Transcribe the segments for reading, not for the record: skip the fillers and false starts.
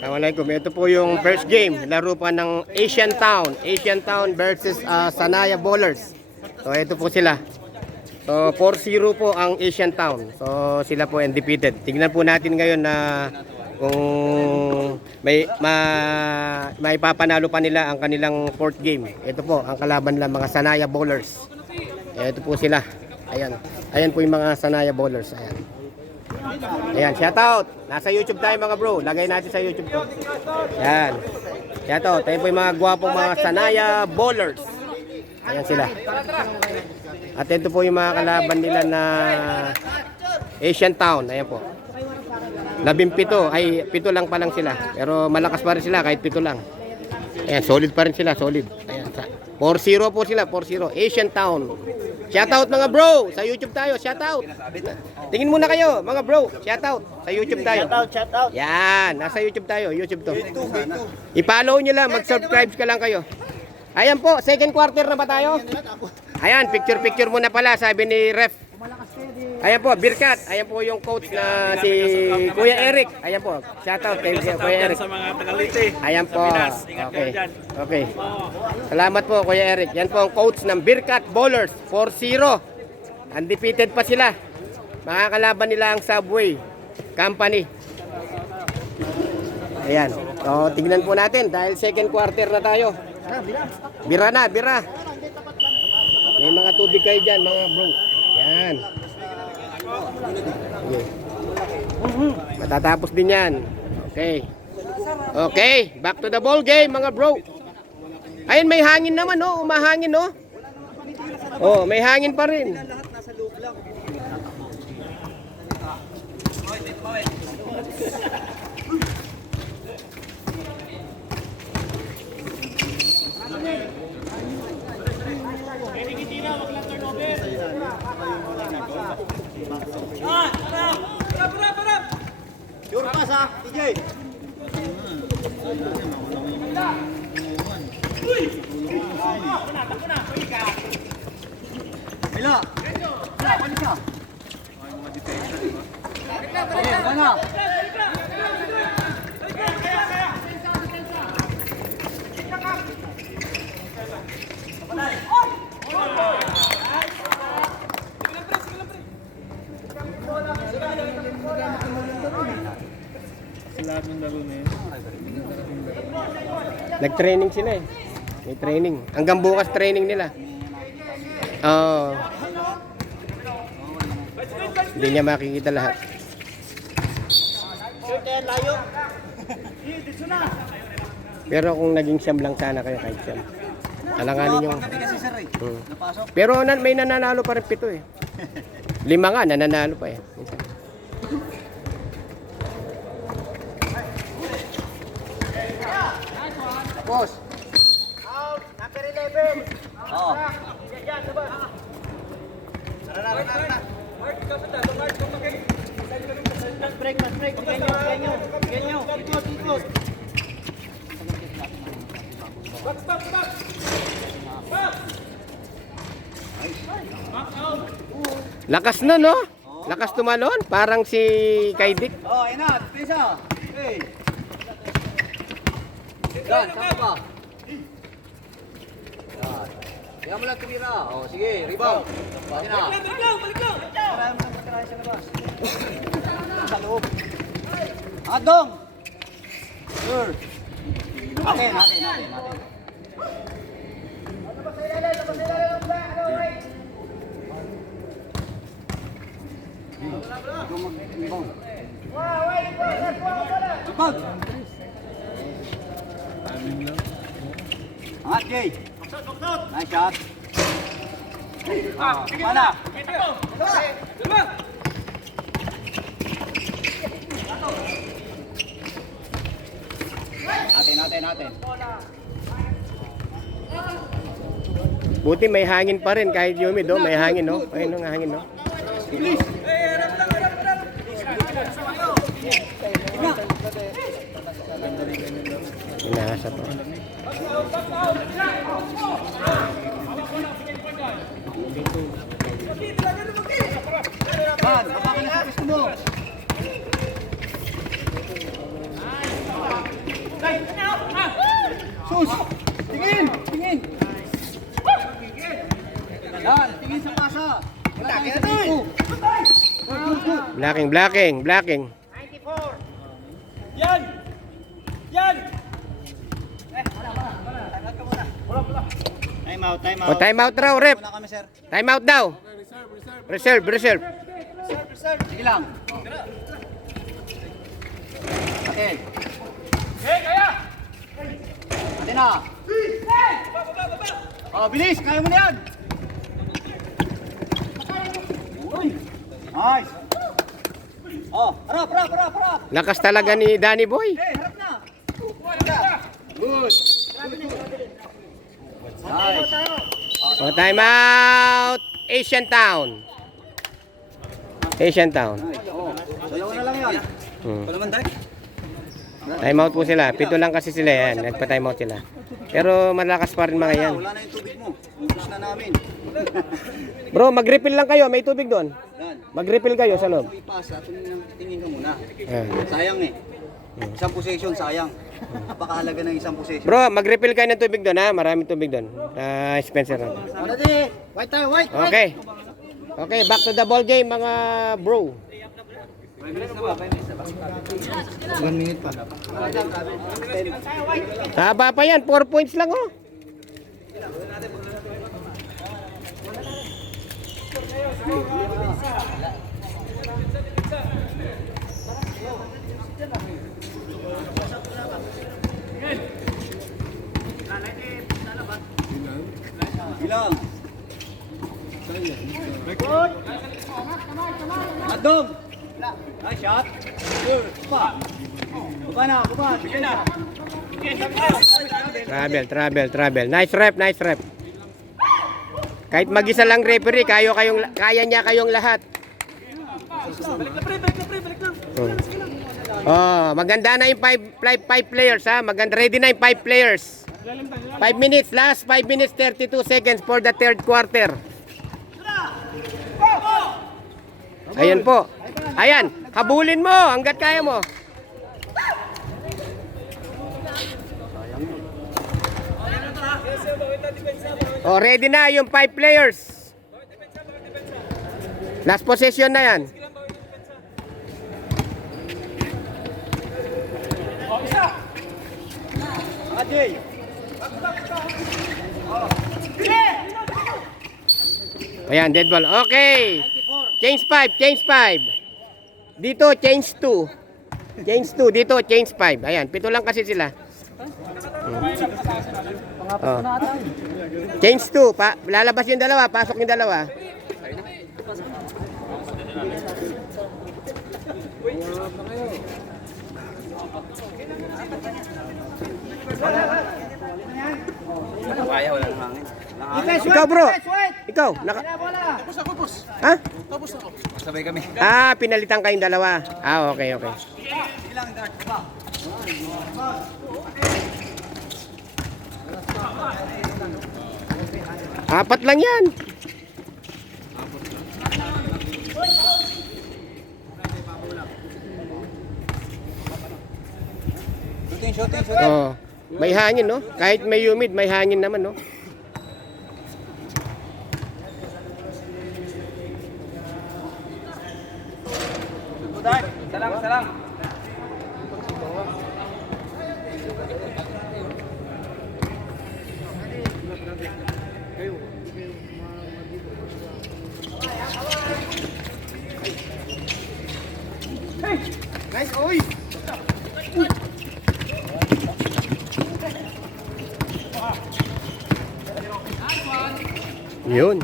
Assalamualaikum. Ito po yung first game. Laro pa ng Asian Town. Asian Town versus Sanaya Bowlers. So ito po sila. So 4-0 po ang Asian Town. So sila po undefeated. Tingnan po natin ngayon na kung may papanalo pa nila ang kanilang fourth game. Ito po ang kalaban nila, mga Sanaya Bowlers. Ito po sila. Ayan. Ayan po yung mga Sanaya Bowlers. Ayan. Ayan, shout out. Nasa YouTube tayo mga bro. Lagay natin sa YouTube to. Ayan. Shout out. Tayo po yung mga gwapong mga Sanaya Bowlers. Ayan sila. At ito po yung mga kalaban nila na Asian Town. Ayan po. 17. Ay, 7 lang pa lang sila. Pero malakas pa rin sila kahit 7 lang. Ayan, solid pa rin sila. Solid. Ayan. 4-0 po sila. 4-0. Asian Town. Shoutout mga bro, sa YouTube tayo, shoutout. Tingin muna kayo, mga bro, shoutout sa YouTube tayo. Shoutout. Yan, nasa YouTube tayo, YouTube to. I-follow nyo lang, mag-subscribe ka lang kayo. Ayan po, second quarter na ba tayo? Ayan, picture muna pala, sabi ni Ref. Ayan po, Birkat. Ayan po yung coach na si Kuya Eric. Ayan po, shoutout kay Kuya Eric. Sa mga Tagalite. Ayan po. Okay. Salamat po Kuya Eric. Yan po ang coach ng Birkat Bowlers. 4-0. Undefeated pa sila. Makakalaban nila ang Subway Company. Ayan. So, tignan po natin dahil second quarter na tayo. Bira na, bira. May mga tubig kayo dyan, mga bro. Yan. Okay. Matatapos din yan. Okay. Okay, back to the ball game mga bro. Ayun, may hangin naman, oh. Umahangin, oh. Oh, may hangin pa rin. Sure pass ha, TJ. Mila. Paano ka? Okay, mana? Nag-training sila eh. May training. Hanggang bukas training nila. Oo. Hindi niya makikita lahat. Pero kung naging siyam lang sana kayo kahit siyam. Alanganin yung... Pero may nananalo pa rin 7 eh. 5 nga, nananalo pa eh. Boss. Out, number 11. Oh. Break. Ganyo. Ikot. Stop. Lakas na, no? Lakas tumalon. Parang si Kaidik. Oh, inat. Pisa. Hey. Dan, sama ka. Yan. Kaya mo lang tumira. Oh, sige, rebound. Balik lang. Marami mo lang patirahin sa labas. Sa loob. Adong! Sure. Natin. Angat, Jay. Nice shot. Mana? Natin. Buti may hangin pa rin kahit humid, oh. May hangin, no? Ayun ang hangin, no? Inasa to. Man, baka ka na sa pwesto mo. Sus! Tingin! Tingin! Yan, tingin sa pasa. Wala tayong sa dito. Blocking. Yan! Yan! Time out, time O, time out raw, rep. Muna kami, sir. Time out daw. Reserve. Sige lang. Okay. Kaya! Ate na. Oh, bilis! Kaya mo na yan! Nice! Oh, harap! Lakas talaga ni Danny Boy. Harap na! Good! Nice! O, time out. Asian Town. Oh, dalawa na lang yan. Hmm. Time out po sila. 7 lang kasi sila yan. Nagpa-time out sila. Pero malakas pa rin mga yan. Wala na yung tubig mo. Ubus na namin. Bro, mag-refill lang kayo. May tubig doon. Dan, Mag-refill kayo sa loob. ipasa. Tingin ka muna. Ayan. Sayang eh. Isang possession, sayang. Napakahalaga ng isang possession. Bro, mag-refill kayo ng tubig doon ha. Maraming tubig doon. Spencer. Ano di? White tayo, white! Okay. Okay, back to the ball game mga bro. 1 minute pa. Haba pa yan. 4 points lang oh. Bilang. Adong. Nice shot. Good. Buka na. Sige na. Travel. Nice rep. Kahit mag-isa lang referee, kaya niya kayong lahat. Balik na pre! Oh, maganda na yung 5 players ha. Ready na yung 5 players. 5 minutes, last 5 minutes 32 seconds for the third quarter. Ayan po. Ayan, habulin mo hanggat kaya mo. Oh, ready na yung 5 players. Last possession na yan. Ajay. Ayan, dead ball. Okay. Change 5. Dito, change 2. Dito, change 5. Ayan, 7 lang kasi sila. Oh. Change 2. Lalabas yung dalawa, pasok yung dalawa. Kaya, wala nang hangin. Ikaw bro. Ikaw. Tapos ako, boss. Ha? Tapos ako. Sabay kami. Pinalitan kayong dalawa. Okay. Ilang guard pa? Apat lang yan. Shooting. Oh. May hangin no? Kahit may humid, may hangin naman no? Salang. Nice, oy! Yun.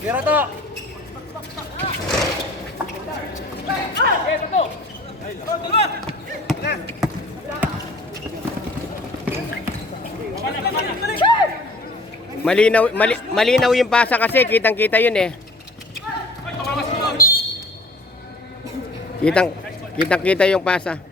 Tira to! Malinaw yung pasa kasi, kitang-kita yun eh. Kitang-kita yung pasa.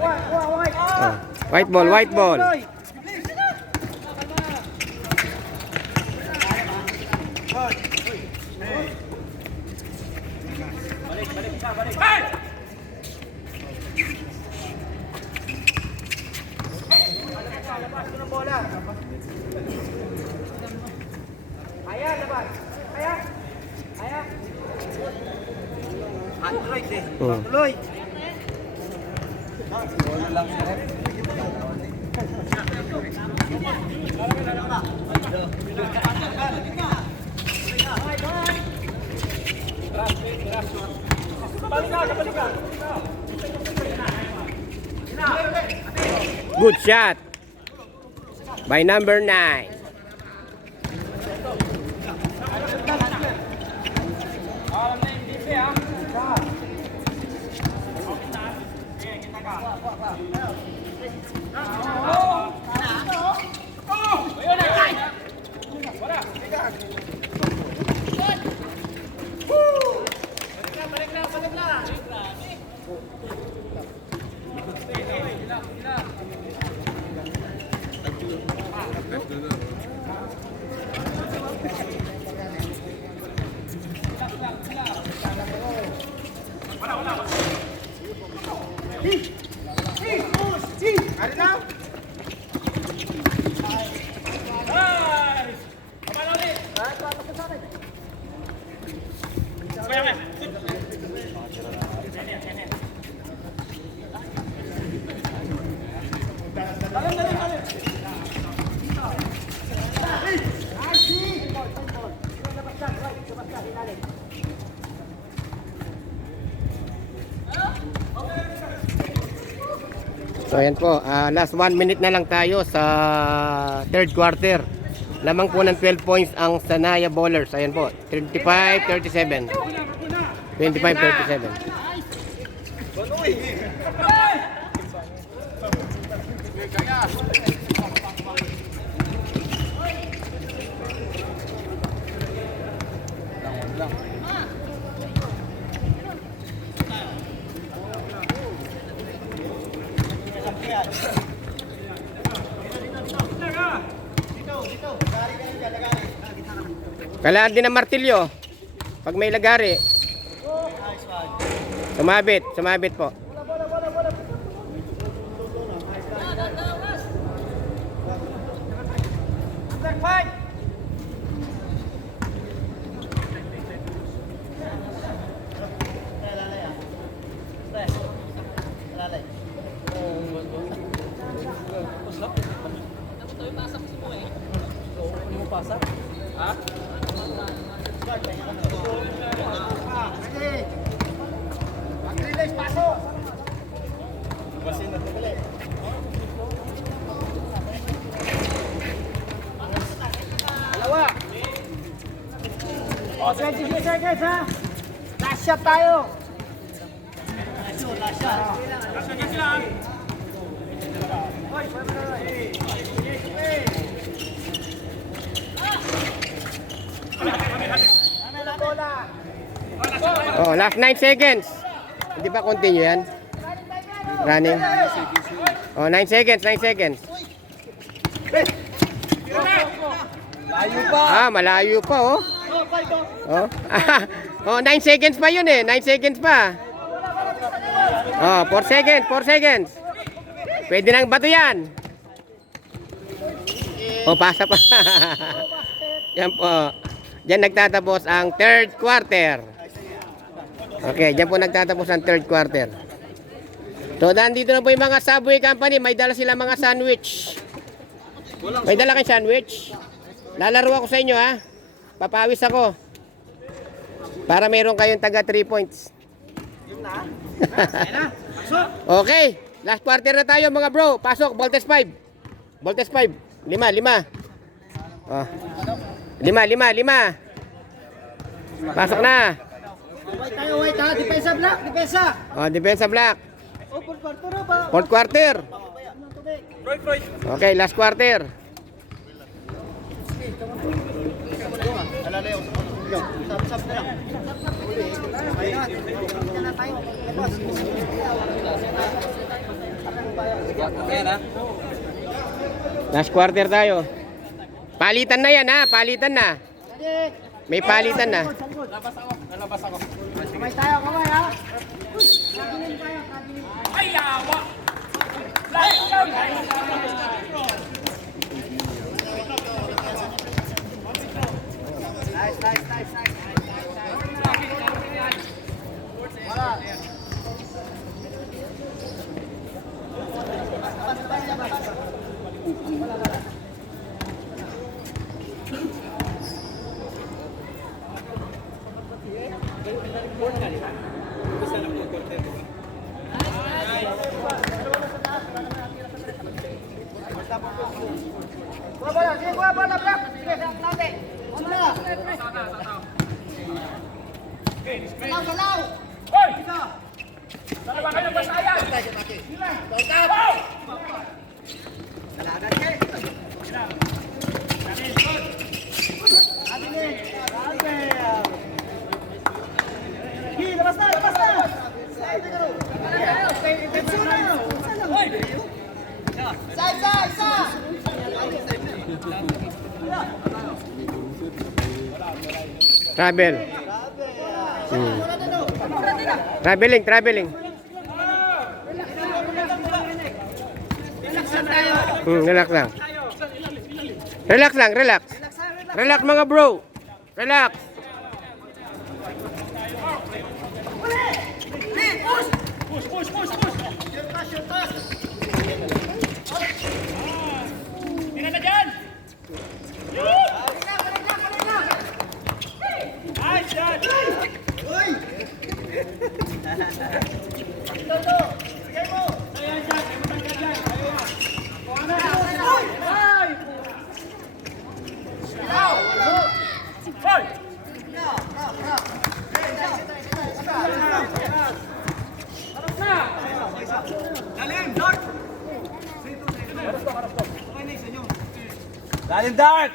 Oh. White ball, white ball. Android eh. Hmm. Tuloy. Good shot. By number 9. So ayan po, last 1 minute na lang tayo sa third quarter. Lamang po ng 12 points ang Sanaya Bowlers. Ayan po, 35-37. 25-37. Kailangan din ng martilyo pag may lagari. Sumabit, sumabit po. O, 22 seconds ha. Last shot tayo. Last shot. Oh, last 9 seconds. Hindi ba continue yan? Running. Oh, 9 seconds, 9 seconds. Layo pa. Ah, malayo pa oh. Oh. Oh, 9 seconds pa yun eh. 9 seconds pa. Oh, 4 seconds, 4 seconds. Pwede nang bato yan. Oh, pasa pa. Yan po. Diyan nagtatapos ang third quarter. Okay, diyan po nagtatapos ang third quarter. So, nandito na po yung mga Subway Company. May dala sila mga sandwich. May dala kayong sandwich? Lalaro ako sa inyo ha. Papawis ako. Para meron kayong taga 3 points. Okay. Last quarter na tayo mga bro. Pasok. Voltes 5. Voltes 5. 5. 5. Oh. 5. Pasok na. Wait tayo, wait ha. Depensa black, depensa. Oh, depensa black. O, full quarter na ba? Fourth quarter. Okay, last quarter. Ayan ha. Last quarter tayo. Palitan na yan ha, palitan na. May palitan na. Lalabas ako. Kamay tayo, kamay ha. Ay, yawa! Nice, nice, nice, nice. Wala. Bola, sige, bola, Black. Sige, natin. Bola. Salaw, salaw. Hoy! Dalawa kayo ng basayan! Dalagan kayo. Gi, labas na, labas na. Isa, isa, isa. Travel. Traveling, traveling. Relax lang. Relax lang, relax. Relax mga bro. Relax. Push, push, push, push! Tingnan na dyan! Nice shot! Hoy! Dalim Dart!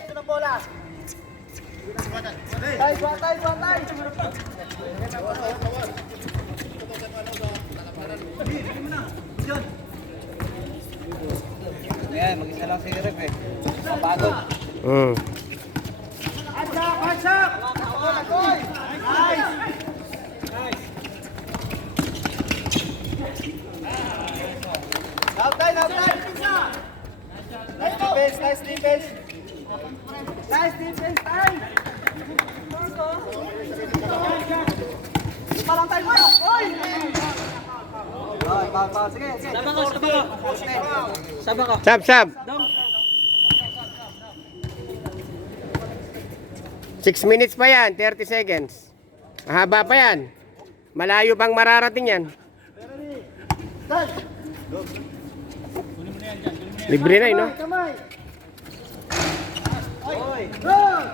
Ito na bola. Tay, buatay, buatay. Ayan, mag-isa lang si Rep eh. Mapagod. Hansak, hansak! Nice! Now time, now time! Nice defense, nice defense! Nice defense, time! Palang tayo mo! Oy! Sige, sige. Saba ka. Sab, sab. 6 minutes pa yan, 30 seconds. Mahaba pa yan. Malayo pang mararating yan. Libre na yun, no? Kamay! Oy! Run!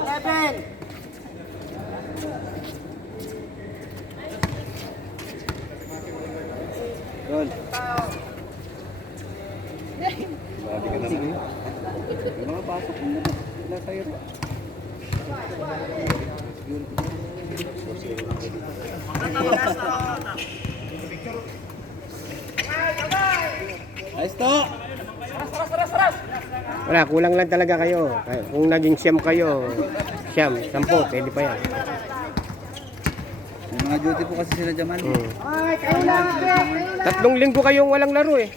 Eleven! Run! Grabe ka naman. Mga pasok mo na. Nasa iyo. Nice to! Wala, kulang lang talaga kayo. Kung naging siyam kayo, siyam, 10, pwede pa yan. May mga duty po kasi sila dyan. Ay, kayo lang! 3 linggo kayong walang laro eh.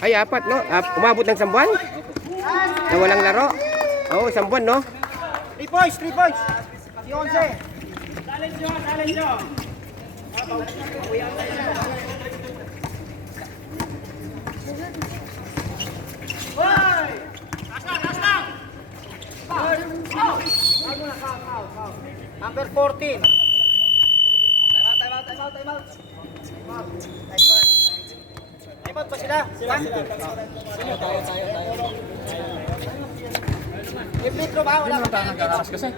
Ay, 4, no? Umabot ng 1 buwan? Na walang laro? Oo, 1 buwan, no? 3 points! 3 points! Si 11! Challenge nyo, challenge nyo! Hoy! Number 14. Time out. Time out ba sila? Tayo. May free throw ba? Wala. Nagkakakas kasi.